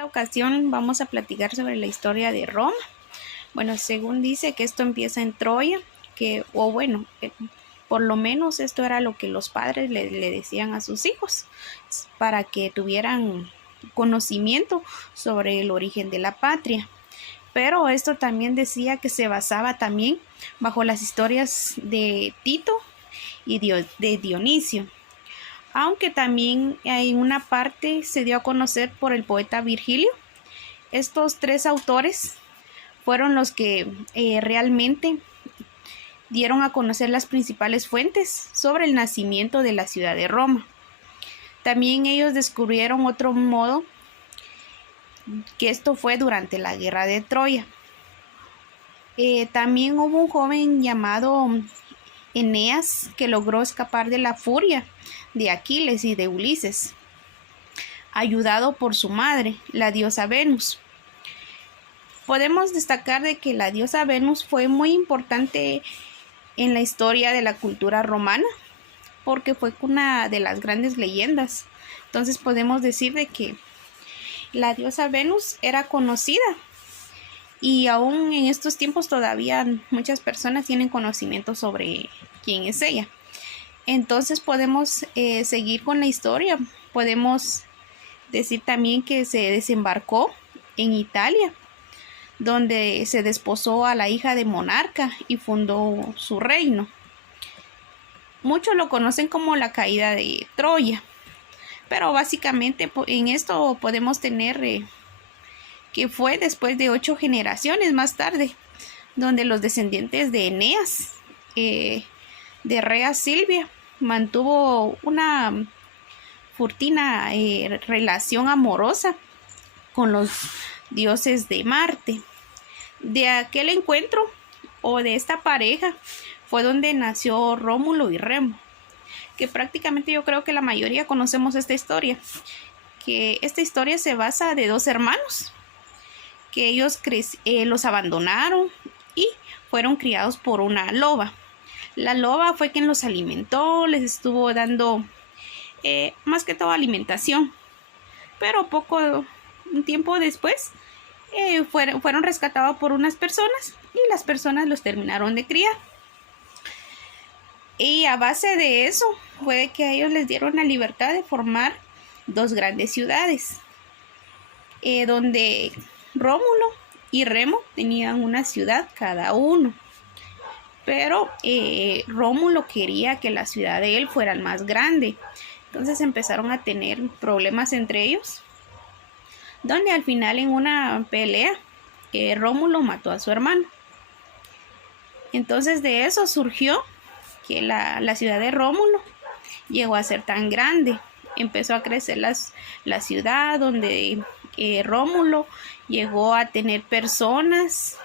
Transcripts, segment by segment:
Esta ocasión vamos a platicar sobre la historia de Roma. Bueno, según dice que esto empieza en Troya, por lo menos esto era lo que los padres le decían a sus hijos, para que tuvieran conocimiento sobre el origen de la patria. Pero esto también decía que se basaba también bajo las historias de Tito y de Dionisio, aunque también en una parte se dio a conocer por el poeta Virgilio. Estos tres autores fueron los que realmente dieron a conocer las principales fuentes sobre el nacimiento de la ciudad de Roma. También ellos descubrieron otro modo, que esto fue durante la guerra de Troya. También hubo un joven llamado Eneas que logró escapar de la furia de Aquiles y de Ulises, ayudado por su madre, la diosa Venus. Podemos destacar de que la diosa Venus fue muy importante en la historia de la cultura romana, porque fue una de las grandes leyendas. Entonces podemos decir de que la diosa Venus era conocida, y aún en estos tiempos todavía muchas personas tienen conocimiento sobre quién es ella. Entonces podemos seguir con la historia. Podemos decir también que se desembarcó en Italia, donde se desposó a la hija de monarca y fundó su reino. Muchos lo conocen como la caída de Troya, pero básicamente en esto podemos tener que fue después de 8 generaciones más tarde, donde los descendientes de Eneas, de Rea Silvia, mantuvo una furtina relación amorosa con los dioses de Marte. De aquel encuentro o de esta pareja fue donde nació Rómulo y Remo, que prácticamente yo creo que la mayoría conocemos esta historia, que esta historia se basa de dos hermanos, que ellos los abandonaron y fueron criados por una loba. La loba fue quien los alimentó, les estuvo dando más que todo alimentación, pero un tiempo después fueron rescatados por unas personas y las personas los terminaron de criar. Y a base de eso fue que a ellos les dieron la libertad de formar dos grandes ciudades, donde Rómulo y Remo tenían una ciudad cada uno. Pero Rómulo quería que la ciudad de él fuera el más grande. Entonces empezaron a tener problemas entre ellos, donde al final en una pelea Rómulo mató a su hermano. Entonces de eso surgió que la ciudad de Rómulo llegó a ser tan grande. Empezó a crecer la ciudad, donde Rómulo llegó a tener personas,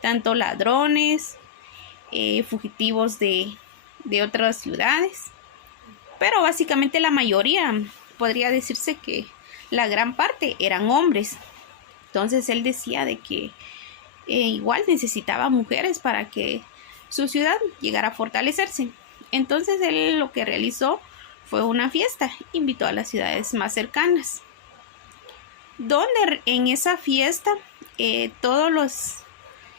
tanto ladrones, fugitivos de otras ciudades, pero básicamente la mayoría, podría decirse que la gran parte eran hombres. Entonces él decía de que igual necesitaba mujeres para que su ciudad llegara a fortalecerse. Entonces él lo que realizó fue una fiesta, invitó a las ciudades más cercanas, donde en esa fiesta todas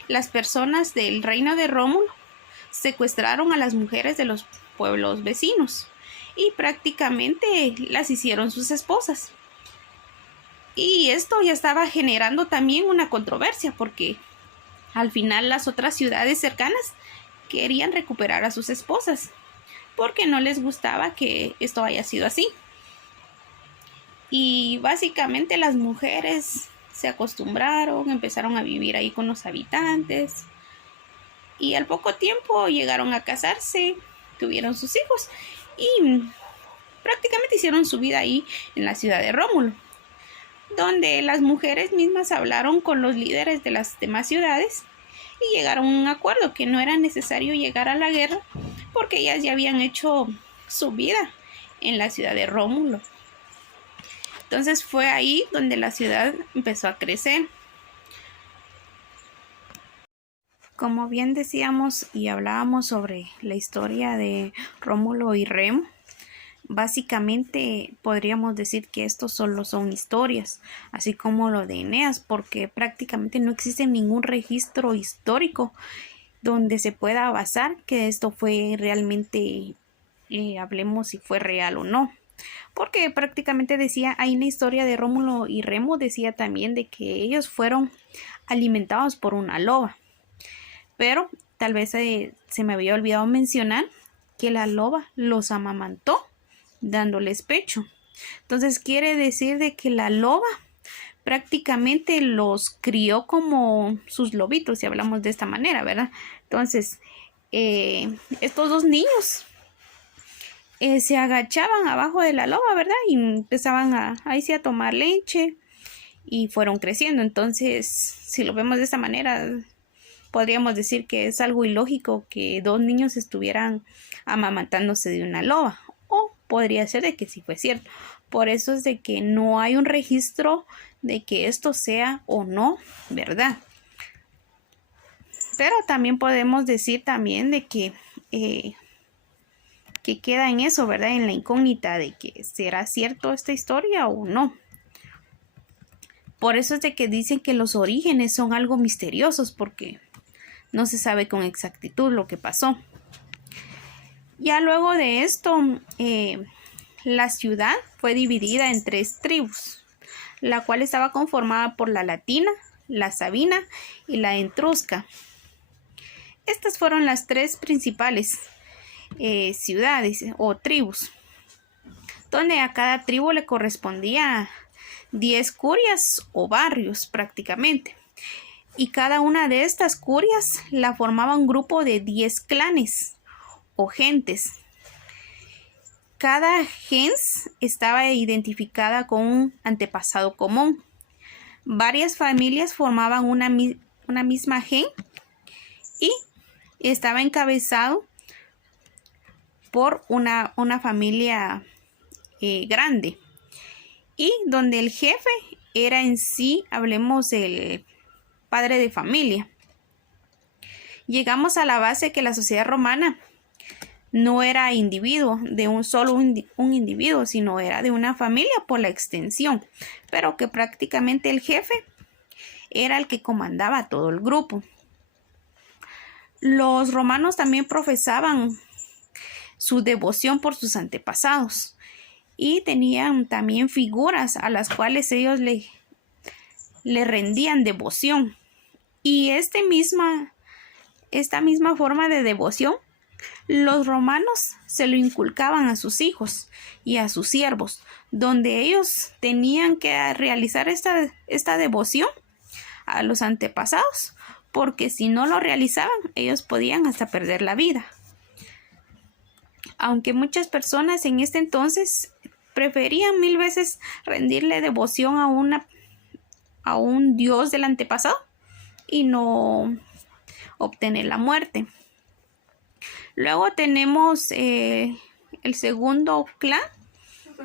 las personas del reino de Rómulo secuestraron a las mujeres de los pueblos vecinos y prácticamente las hicieron sus esposas. Y esto ya estaba generando también una controversia, porque al final las otras ciudades cercanas querían recuperar a sus esposas, porque no les gustaba que esto haya sido así. Y básicamente las mujeres se acostumbraron, empezaron a vivir ahí con los habitantes, y al poco tiempo llegaron a casarse, tuvieron sus hijos y prácticamente hicieron su vida ahí en la ciudad de Rómulo, donde las mujeres mismas hablaron con los líderes de las demás ciudades y llegaron a un acuerdo que no era necesario llegar a la guerra, porque ellas ya habían hecho su vida en la ciudad de Rómulo. Entonces fue ahí donde la ciudad empezó a crecer. Como bien decíamos y hablábamos sobre la historia de Rómulo y Remo, básicamente podríamos decir que estos solo son historias, así como lo de Eneas, porque prácticamente no existe ningún registro histórico donde se pueda basar que esto fue realmente, hablemos si fue real o no. Porque prácticamente decía, hay una historia de Rómulo y Remo, decía también de que ellos fueron alimentados por una loba. Pero tal vez se me había olvidado mencionar que la loba los amamantó dándoles pecho. Entonces quiere decir de que la loba prácticamente los crió como sus lobitos, si hablamos de esta manera, ¿verdad? Entonces, estos dos niños se agachaban abajo de la loba, ¿verdad? Y empezaban ahí sí a tomar leche y fueron creciendo. Entonces, si lo vemos de esta manera, podríamos decir que es algo ilógico que dos niños estuvieran amamantándose de una loba. O podría ser de que sí fue cierto. Por eso es de que no hay un registro de que esto sea o no verdad. Pero también podemos decir también de que queda en eso, ¿verdad? En la incógnita de que será cierto esta historia o no. Por eso es de que dicen que los orígenes son algo misteriosos, porque no se sabe con exactitud lo que pasó. Ya luego de esto, la ciudad fue dividida en 3 tribus, la cual estaba conformada por la latina, la sabina y la etrusca. Estas fueron las 3 principales ciudades o tribus, donde a cada tribu le correspondía 10 curias o barrios prácticamente, y cada una de estas curias la formaba un grupo de 10 clanes o gentes. Cada gens estaba identificada con un antepasado común. Varias familias formaban una misma gen y estaba encabezado por una familia grande, y donde el jefe era en sí, hablemos del padre de familia. Llegamos a la base que la sociedad romana no era individuo de un solo un individuo, sino era de una familia por la extensión, pero que prácticamente el jefe era el que comandaba todo el grupo. Los romanos también profesaban su devoción por sus antepasados y tenían también figuras a las cuales ellos le rendían devoción, y esta misma forma de devoción los romanos se lo inculcaban a sus hijos y a sus siervos, donde ellos tenían que realizar esta devoción a los antepasados, porque si no lo realizaban ellos podían hasta perder la vida. Aunque muchas personas en este entonces preferían 1000 veces rendirle devoción a un dios del antepasado y no obtener la muerte. Luego tenemos el segundo clan,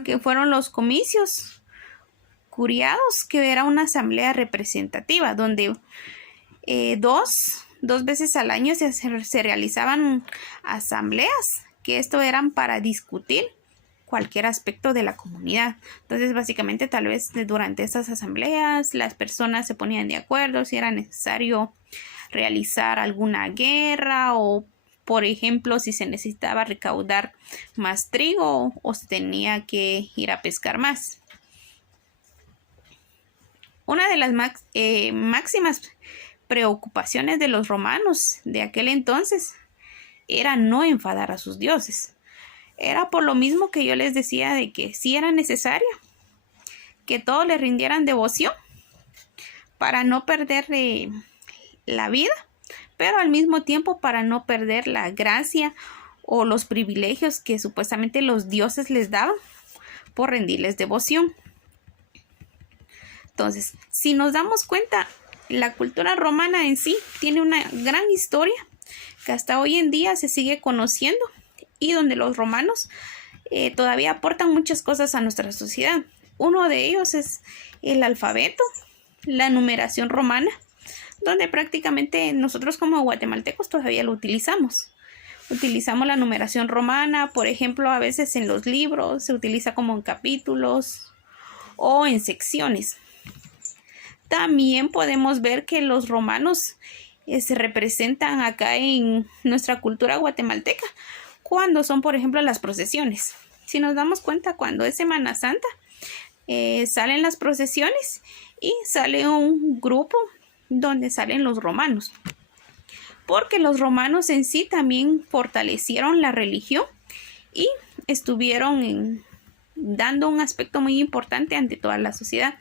que fueron los comicios curiados, que era una asamblea representativa donde dos veces al año se realizaban asambleas, que esto eran para discutir cualquier aspecto de la comunidad. Entonces básicamente tal vez durante estas asambleas las personas se ponían de acuerdo si era necesario realizar alguna guerra, o por ejemplo si se necesitaba recaudar más trigo o se tenía que ir a pescar más. Una de las máximas preocupaciones de los romanos de aquel entonces era no enfadar a sus dioses. Era por lo mismo que yo les decía de que sí era necesario que todos le rindieran devoción para no perder la vida, pero al mismo tiempo para no perder la gracia o los privilegios que supuestamente los dioses les daban por rendirles devoción. Entonces, si nos damos cuenta, la cultura romana en sí tiene una gran historia que hasta hoy en día se sigue conociendo, y donde los romanos todavía aportan muchas cosas a nuestra sociedad. Uno de ellos es el alfabeto, la numeración romana, donde prácticamente nosotros como guatemaltecos todavía lo utilizamos. Utilizamos la numeración romana, por ejemplo, a veces en los libros se utiliza como en capítulos o en secciones. También podemos ver que los romanos se representan acá en nuestra cultura guatemalteca cuando son, por ejemplo, las procesiones. Si nos damos cuenta, cuando es Semana Santa, salen las procesiones y sale un grupo donde salen los romanos, porque los romanos en sí también fortalecieron la religión y estuvieron dando un aspecto muy importante ante toda la sociedad.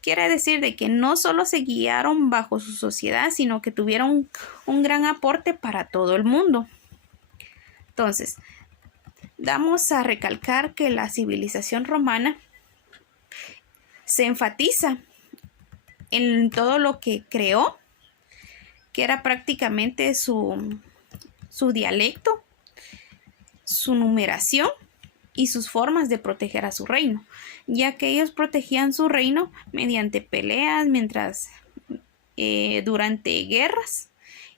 Quiere decir de que no solo se guiaron bajo su sociedad, sino que tuvieron un gran aporte para todo el mundo. Entonces, vamos a recalcar que la civilización romana se enfatiza en todo lo que creó, que era prácticamente su dialecto, su numeración y sus formas de proteger a su reino, ya que ellos protegían su reino mediante peleas, durante guerras,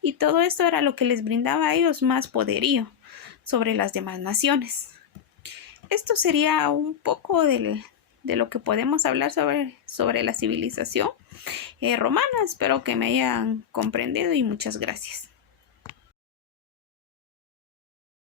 y todo esto era lo que les brindaba a ellos más poderío sobre las demás naciones. Esto sería un poco de lo que podemos hablar sobre la civilización romana. Espero que me hayan comprendido y muchas gracias.